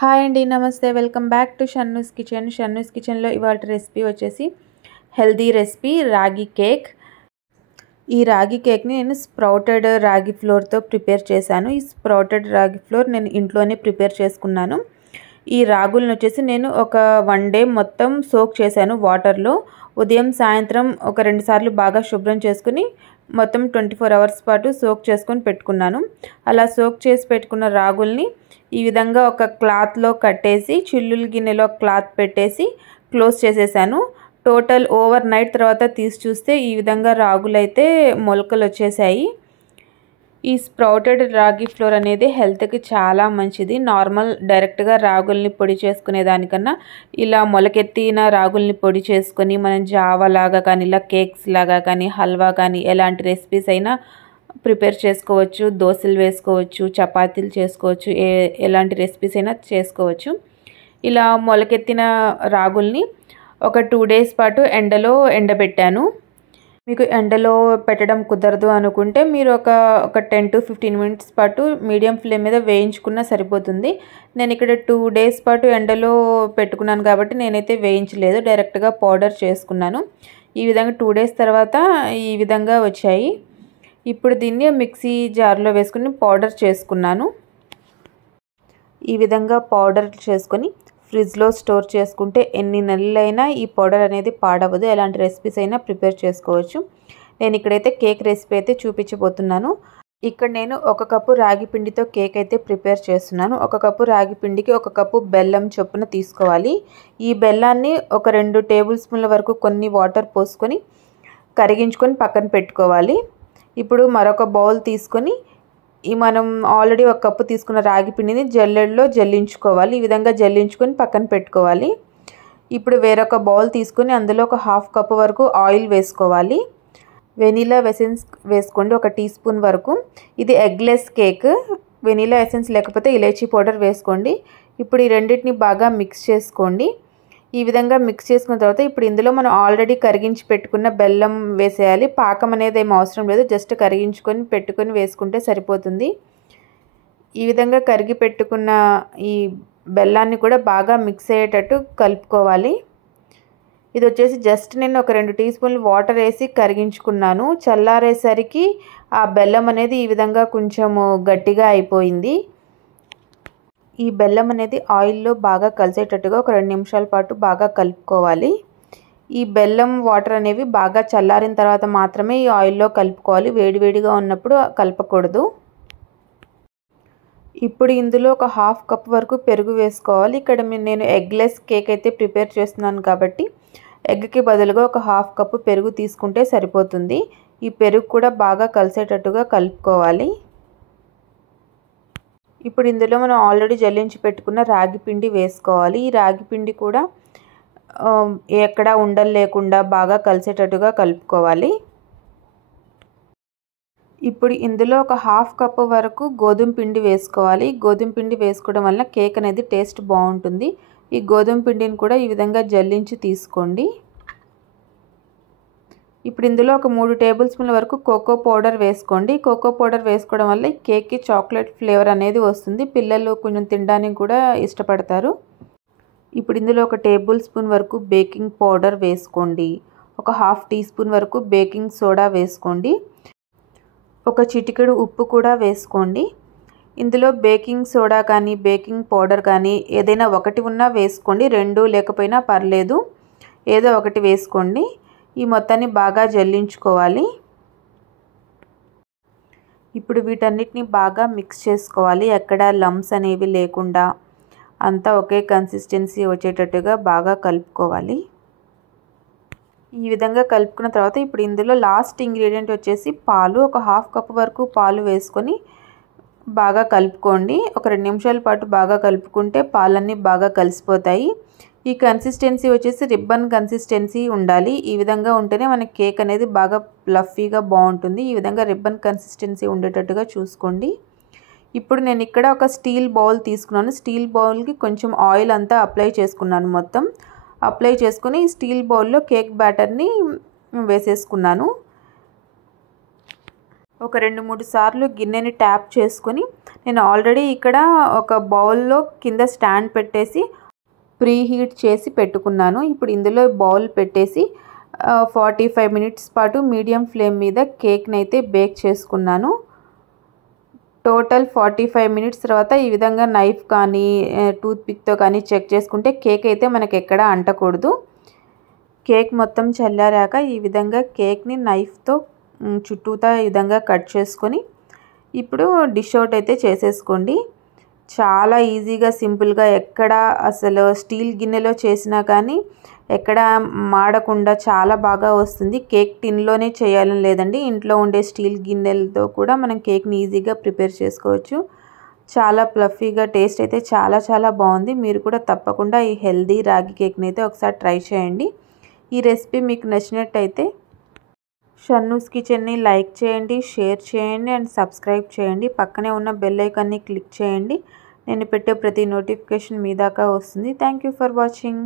Hi అండి, నమస్తే. Welcome back to Shannu's kitchen. Shannu's కిచెన్లో ఇవాళ రెసిపీ వచ్చేసి హెల్దీ రెసిపీ రాగి కేక్. ఈ రాగి కేక్ని నేను స్ప్రౌటెడ్ రాగి ఫ్లోర్తో ప్రిపేర్ చేశాను. ఈ స్ప్రౌటెడ్ రాగి ఫ్లోర్ నేను ఇంట్లోనే ప్రిపేర్ చేసుకున్నాను. ఈ రాగులను వచ్చేసి నేను ఒక 1 డే మొత్తం సోక్ చేశాను వాటర్లో. ఉదయం సాయంత్రం ఒక 2 సార్లు బాగా శుభ్రం చేసుకుని మొత్తం 24 అవర్స్ పాటు సోక్ చేసుకొని పెట్టుకున్నాను. అలా సోక్ చేసి పెట్టుకున్న రాగుల్ని ఈ విధంగా ఒక క్లాత్లో కట్టేసి చిల్లుల గిన్నెలో క్లాత్ పెట్టేసి క్లోజ్ చేసేసాను. టోటల్ ఓవర్ నైట్ తర్వాత తీసి చూస్తే ఈ విధంగా రాగులైతే మొలకలు వచ్చేసాయి. ఈ స్ప్రౌటెడ్ రాగి ఫ్లోర్ అనేది హెల్త్కి చాలా మంచిది. నార్మల్ డైరెక్ట్గా రాగుల్ని పొడి చేసుకునే దానికన్నా ఇలా మొలకెత్తిన రాగుల్ని పొడి చేసుకొని మనం జావా లాగా కానీ, ఇలా కేక్స్ లాగా కానీ, హల్వా కానీ ఎలాంటి రెసిపీస్ అయినా ప్రిపేర్ చేసుకోవచ్చు. దోశలు వేసుకోవచ్చు, చపాతీలు చేసుకోవచ్చు, ఎలాంటి రెసిపీస్ అయినా చేసుకోవచ్చు. ఇలా మొలకెత్తిన రాగుల్ని ఒక 2 డేస్ పాటు ఎండలో ఎండబెట్టాను. మీకు ఎండలో పెట్టడం కుదరదు అనుకుంటే మీరు ఒక 10 to 15 మినిట్స్ పాటు మీడియం ఫ్లేమ్ మీద వేయించుకున్నా సరిపోతుంది. నేను ఇక్కడ 2 డేస్ పాటు ఎండలో పెట్టుకున్నాను కాబట్టి నేనైతే వేయించలేదు, డైరెక్ట్గా పౌడర్ చేసుకున్నాను. ఈ విధంగా 2 డేస్ తర్వాత ఈ విధంగా వచ్చాయి. ఇప్పుడు దీన్ని మిక్సీ జార్లో వేసుకుని పౌడర్ చేసుకున్నాను. ఈ విధంగా పౌడర్ చేసుకొని ఫ్రిడ్జ్లో స్టోర్ చేసుకుంటే ఎన్ని నెలలైనా ఈ పౌడర్ అనేది పాడవదు. ఎలాంటి రెసిపీస్ అయినా ప్రిపేర్ చేసుకోవచ్చు. నేను ఇక్కడైతే కేక్ రెసిపీ అయితే చూపించబోతున్నాను. ఇక్కడ నేను 1 కప్పు రాగి పిండితో కేక్ అయితే ప్రిపేర్ చేస్తున్నాను. 1 కప్పు రాగి పిండికి 1 కప్పు బెల్లం చొప్పున తీసుకోవాలి. ఈ బెల్లాన్ని ఒక 2 టేబుల్ స్పూన్ల వరకు కొన్ని వాటర్ పోసుకొని కరిగించుకొని పక్కన పెట్టుకోవాలి. ఇప్పుడు మరొక బౌల్ తీసుకొని మనం ఆల్రెడీ 1 కప్పు తీసుకున్న రాగి పిండిని జల్లెడలో జల్లించుకోవాలి. ఈ విధంగా జల్లించుకొని పక్కన పెట్టుకోవాలి. ఇప్పుడు వేరొక బౌల్ తీసుకొని అందులో ఒక 1/2 కప్పు వరకు ఆయిల్ వేసుకోవాలి. వెనీలా ఎసెన్స్ వేసుకోండి, 1 టీ స్పూన్ వరకు. ఇది ఎగ్లెస్ కేక్. వెనీలా ఎసెన్స్ లేకపోతే ఇలాచీ పౌడర్ వేసుకోండి. ఇప్పుడు ఈ రెండింటిని బాగా మిక్స్ చేసుకోండి. ఈ విధంగా మిక్స్ చేసుకున్న తర్వాత ఇప్పుడు ఇందులో మనం ఆల్రెడీ కరిగించి పెట్టుకున్న బెల్లం వేసేయాలి. పాకం అనేది ఏం అవసరం లేదు, జస్ట్ కరిగించుకొని పెట్టుకొని వేసుకుంటే సరిపోతుంది. ఈ విధంగా కరిగి పెట్టుకున్న ఈ బెల్లాన్ని కూడా బాగా మిక్స్ అయ్యేటట్టు కలుపుకోవాలి. ఇది వచ్చేసి జస్ట్ నేను ఒక 2 టీ స్పూన్లు వాటర్ వేసి కరిగించుకున్నాను. చల్లారేసరికి ఆ బెల్లం అనేది ఈ విధంగా కొంచెం గట్టిగా అయిపోయింది. ఈ బెల్లం అనేది ఆయిల్లో బాగా కలిసేటట్టుగా ఒక 2 నిమిషాల పాటు బాగా కలుపుకోవాలి. ఈ బెల్లం వాటర్ అనేవి బాగా చల్లారిన తర్వాత మాత్రమే ఈ ఆయిల్లో కలుపుకోవాలి, వేడివేడిగా ఉన్నప్పుడు కలపకూడదు. ఇప్పుడు ఇందులో ఒక 1/2 కప్ వరకు పెరుగు వేసుకోవాలి. ఇక్కడ నేను ఎగ్లెస్ కేక్ అయితే ప్రిపేర్ చేస్తున్నాను కాబట్టి ఎగ్కి బదులుగా ఒక 1/2 కప్పు పెరుగు తీసుకుంటే సరిపోతుంది. ఈ పెరుగు కూడా బాగా కలిసేటట్టుగా కలుపుకోవాలి. ఇప్పుడు ఇందులో మనం ఆల్రెడీ జల్లించి పెట్టుకున్న రాగి పిండి వేసుకోవాలి. ఈ రాగి పిండి కూడా ఎక్కడ ఉండలు లేకుండా బాగా కలిసేటట్టుగా కలుపుకోవాలి. ఇప్పుడు ఇందులో ఒక 1/2 కప్పు వరకు గోధుమ పిండి వేసుకోవాలి. గోధుమ పిండి వేసుకోవడం వల్ల కేక్ అనేది టేస్ట్ బాగుంటుంది. ఈ గోధుమ పిండిని కూడా ఈ విధంగా జల్లించి తీసుకోండి. ఇప్పుడు ఇందులో ఒక 3 టేబుల్ స్పూన్ల వరకు కోకో పౌడర్ వేసుకోండి. కోకో పౌడర్ వేసుకోవడం వల్ల ఈ కేక్కి చాక్లెట్ ఫ్లేవర్ అనేది వస్తుంది. పిల్లలు కొంచెం తినడానికి కూడా ఇష్టపడతారు. ఇప్పుడు ఇందులో ఒక టేబుల్ స్పూన్ వరకు బేకింగ్ పౌడర్ వేసుకోండి. ఒక 1/2 టీ స్పూన్ వరకు బేకింగ్ సోడా వేసుకోండి. ఒక చిటికెడు ఉప్పు కూడా వేసుకోండి. ఇందులో బేకింగ్ సోడా కానీ, బేకింగ్ పౌడర్ కానీ ఏదైనా ఒకటి ఉన్నా వేసుకోండి, 2 లేకపోయినా పర్లేదు, ఏదో ఒకటి వేసుకోండి. ఈ మొత్తాన్ని బాగా జల్లించుకోవాలి. ఇప్పుడు వీటన్నిటిని బాగా మిక్స్ చేసుకోవాలి. ఎక్కడ లంప్స్ అనేవి లేకుండా అంతా ఒకే కన్సిస్టెన్సీ వచ్చేటట్టుగా బాగా కలుపుకోవాలి. ఈ విధంగా కలుపుకున్న తర్వాత ఇప్పుడు ఇందులో లాస్ట్ ఇంగ్రీడియంట్ వచ్చేసి పాలు. ఒక 1/2 కప్ వరకు పాలు వేసుకొని బాగా కలుపుకోండి. ఒక 2 నిమిషాల పాటు బాగా కలుపుకుంటే పాలన్నీ బాగా కలిసిపోతాయి. ఈ కన్సిస్టెన్సీ వచ్చేసి రిబ్బన్ కన్సిస్టెన్సీ ఉండాలి. ఈ విధంగా ఉంటేనే మన కేక్ అనేది బాగా ఫ్లఫీగా బాగుంటుంది. ఈ విధంగా రిబ్బన్ కన్సిస్టెన్సీ ఉండేటట్టుగా చూసుకోండి. ఇప్పుడు నేను ఇక్కడ ఒక స్టీల్ బౌల్ తీసుకున్నాను. స్టీల్ బౌల్కి కొంచెం ఆయిల్ అంతా అప్లై చేసుకున్నాను. మొత్తం అప్లై చేసుకుని ఈ స్టీల్ బౌల్లో కేక్ బ్యాటర్ని వేసేసుకున్నాను. ఒక 2-3 సార్లు గిన్నెని ట్యాప్ చేసుకొని నేను ఆల్రెడీ ఇక్కడ ఒక బౌల్లో కింద స్టాండ్ పెట్టేసి ప్రీ హీట్ చేసి పెట్టుకున్నాను. ఇప్పుడు ఇందులో బౌల్ పెట్టేసి 45 మినిట్స్ పాటు మీడియం ఫ్లేమ్ మీద కేక్ని అయితే బేక్ చేసుకున్నాను. టోటల్ 45 మినిట్స్ తర్వాత ఈ విధంగా నైఫ్ కానీ టూత్ పిక్తో కానీ చెక్ చేసుకుంటే కేక్ అయితే మనకి ఎక్కడ అంటకూడదు. కేక్ మొత్తం చల్లారాక ఈ విధంగా కేక్ని నైఫ్తో చుట్టూతా ఈ విధంగా కట్ చేసుకొని ఇప్పుడు డిష్ అవుట్ అయితే చేసేసుకోండి. చాలా ఈజీగా సింపుల్గా ఎక్కడ అసలు స్టీల్ గిన్నెలో చేసినా కానీ ఎక్కడ మాడకుండా చాలా బాగా వస్తుంది. కేక్ టిన్లోనే చేయాలని లేదండి, ఇంట్లో ఉండే స్టీల్ గిన్నెలతో కూడా మనం కేక్ని ఈజీగా ప్రిపేర్ చేసుకోవచ్చు. చాలా ఫ్లఫీగా టేస్ట్ అయితే చాలా చాలా బాగుంది. మీరు కూడా తప్పకుండా ఈ హెల్దీ రాగి కేక్ని అయితే ఒకసారి ట్రై చేయండి. ఈ రెసిపీ మీకు నచ్చినట్టయితే షన్నూస్ కిచెన్ని లైక్ చేయండి, షేర్ చేయండి అండ్ సబ్స్క్రైబ్ చేయండి. పక్కనే ఉన్న బెల్ ఐకాన్ని క్లిక్ చేయండి. నేను పెట్టే ప్రతి నోటిఫికేషన్ మీ దాకా వస్తుంది. Thank you for watching.